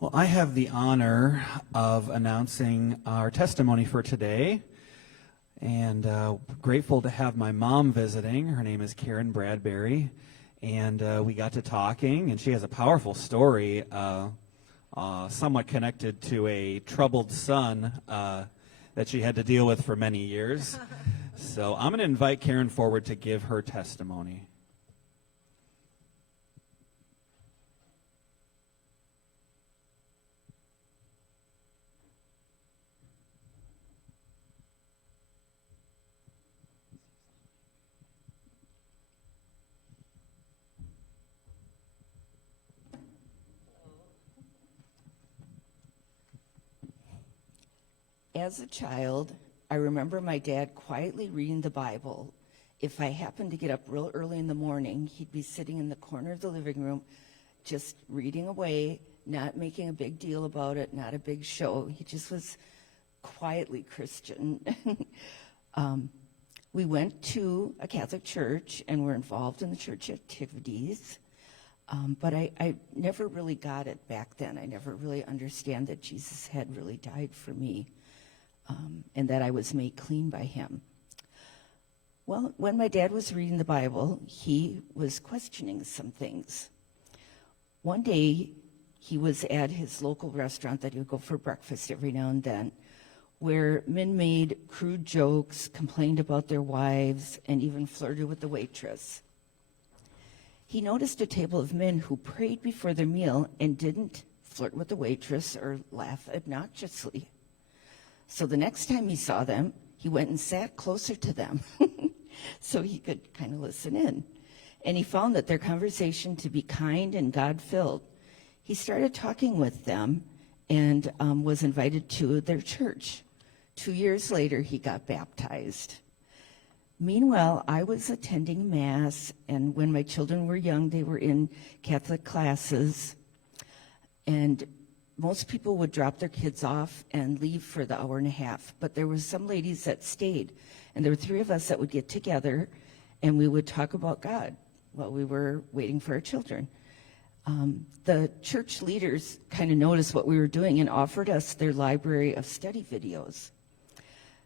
Well, I have the honor of announcing our testimony for today, and grateful to have my mom visiting. Her name is Karen Bradbury, and we got to talking, and she has a powerful story, somewhat connected to a troubled son that she had to deal with for many years. So I'm going to invite Karen forward to give her testimony. As a child, I remember my dad quietly reading the Bible. If I happened to get up real early in the morning, he'd be sitting in the corner of the living room, just reading away, not making a big deal about it, not a big show. He just was quietly Christian. We went to a Catholic church and were involved in the church activities. But I never really got it back then. I never really understand that Jesus had really died for me. And that I was made clean by him. Well, when my dad was reading the Bible, he was questioning some things. One day, he was at his local restaurant that he would go for breakfast every now and then, where men made crude jokes, complained about their wives, and even flirted with the waitress. He noticed a table of men who prayed before their meal and didn't flirt with the waitress or laugh obnoxiously. So the next time he saw them, he went and sat closer to them so he could kind of listen in. And he found that their conversation to be kind and God-filled. He started talking with them and was invited to their church. 2 years later, he got baptized. Meanwhile, I was attending Mass, and when my children were young, they were in Catholic classes. And most people would drop their kids off and leave for the hour and a half, but there were some ladies that stayed, and there were 3 of us that would get together, and we would talk about God while we were waiting for our children. The church leaders kind of noticed what we were doing and offered us their library of study videos.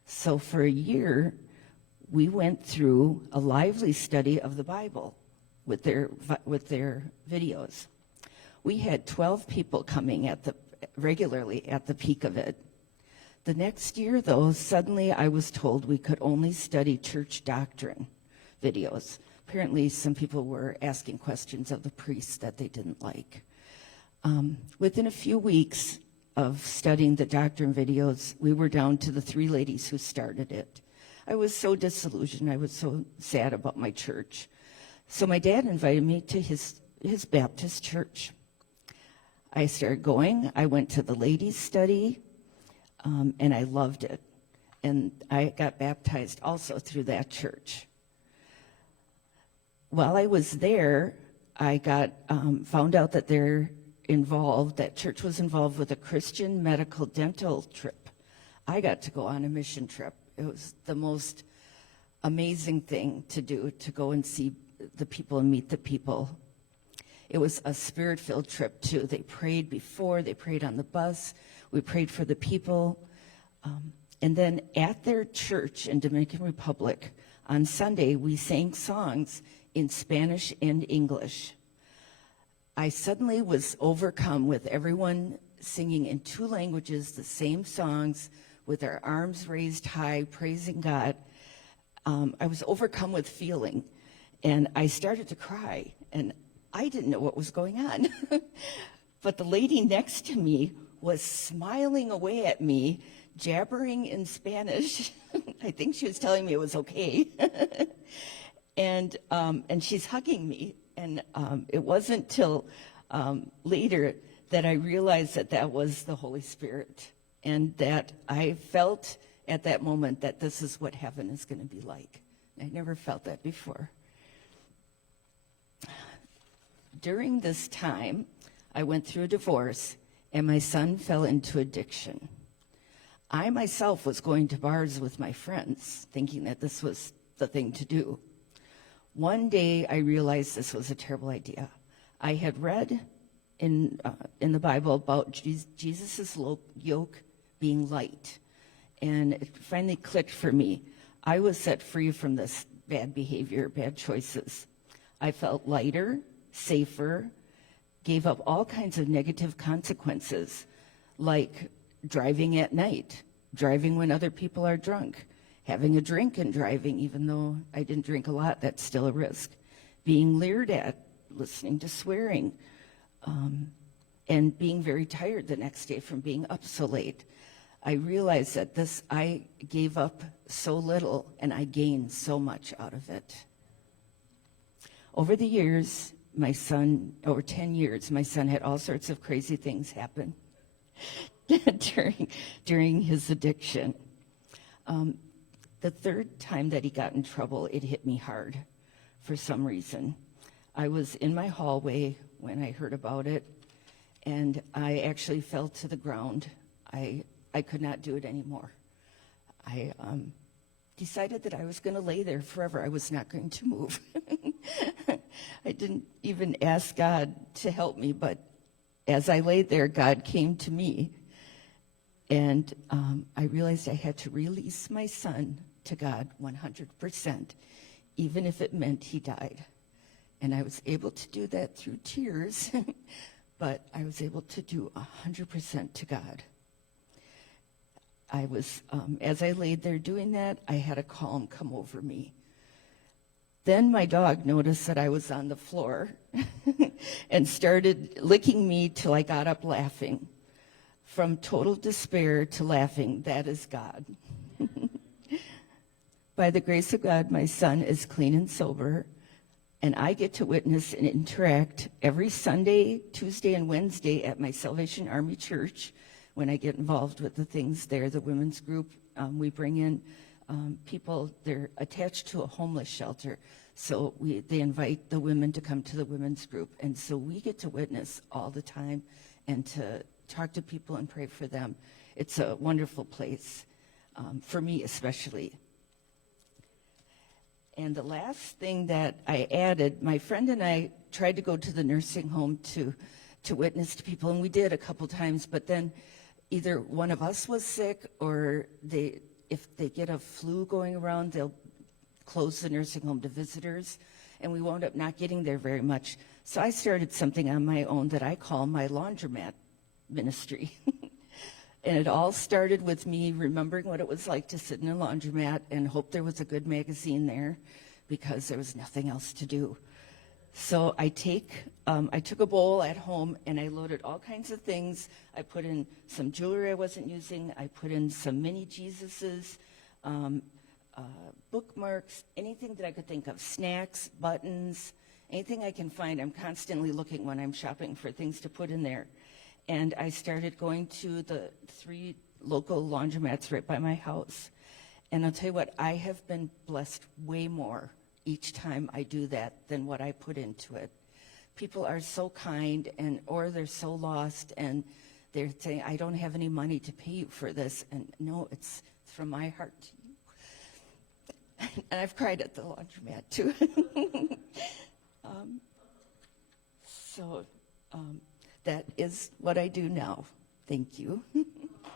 So for a year, we went through a lively study of the Bible with their videos. We had 12 people coming regularly at the peak of it. The next year, though, suddenly I was told we could only study church doctrine videos. Apparently, some people were asking questions of the priests that they didn't like. Within a few weeks of studying the doctrine videos, we were down to the 3 ladies who started it. I was so disillusioned. I was so sad about my church. So my dad invited me to his Baptist church. I started going. I went to the ladies' study, and I loved it. And I got baptized also through that church. While I was there, I found out that that church was involved with a Christian medical dental trip. I got to go on a mission trip. It was the most amazing thing to do, to go and see the people and meet the people. It was a spirit-filled trip, too. They prayed before, they prayed on the bus, we prayed for the people. And then at their church in Dominican Republic, on Sunday, we sang songs in Spanish and English. I suddenly was overcome with everyone singing in 2 languages, the same songs, with our arms raised high, praising God. I was overcome with feeling, and I started to cry, and I didn't know what was going on. But the lady next to me was smiling away at me, jabbering in Spanish. I think she was telling me it was okay. And she's hugging me. And it wasn't till later that I realized that was the Holy Spirit. And that I felt at that moment that this is what heaven is going to be like. I never felt that before. During this time, I went through a divorce, and my son fell into addiction. I myself was going to bars with my friends, thinking that this was the thing to do. One day, I realized this was a terrible idea. I had read in the Bible about Jesus' yoke being light. And it finally clicked for me. I was set free from this bad behavior, bad choices. I felt lighter, safer, gave up all kinds of negative consequences, like driving at night, driving when other people are drunk, having a drink and driving, even though I didn't drink a lot, that's still a risk, being leered at, listening to swearing, and being very tired the next day from being up so late. I realized that I gave up so little and I gained so much out of it. Over the years, over 10 years, my son had all sorts of crazy things happen during his addiction. The third time that he got in trouble, it hit me hard for some reason. I was in my hallway when I heard about it, and I actually fell to the ground. I could not do it anymore. I decided that I was going to lay there forever. I was not going to move. I didn't even ask God to help me, but as I laid there, God came to me, and I realized I had to release my son to God 100%, even if it meant he died. And I was able to do that through tears, but I was able to do 100% to God. As I laid there doing that, I had a calm come over me. Then my dog noticed that I was on the floor and started licking me till I got up laughing. From total despair to laughing, that is God. By the grace of God, my son is clean and sober, and I get to witness and interact every Sunday, Tuesday, and Wednesday at my Salvation Army Church when I get involved with the things there, the women's group. We bring in people, they're attached to a homeless shelter, so they invite the women to come to the women's group, and so we get to witness all the time and to talk to people and pray for them. It's a wonderful place, for me especially. And the last thing that I added, my friend and I tried to go to the nursing home to witness to people, and we did a couple times, but then either one of us was sick, or if they get a flu going around, they'll close the nursing home to visitors, and we wound up not getting there very much. So I started something on my own that I call my laundromat ministry. And it all started with me remembering what it was like to sit in a laundromat and hope there was a good magazine there, because there was nothing else to do. So I took a bowl at home and I loaded all kinds of things. I put in some jewelry I wasn't using. I put in some mini Jesuses, bookmarks, anything that I could think of, snacks, buttons, anything I can find. I'm constantly looking when I'm shopping for things to put in there. And I started going to the 3 local laundromats right by my house. And I'll tell you what, I have been blessed way more each time I do that than what I put into it. People are so kind, or they're so lost, and they're saying, I don't have any money to pay you for this. And no, it's from my heart to you. And I've cried at the laundromat too. So that is what I do now. Thank you.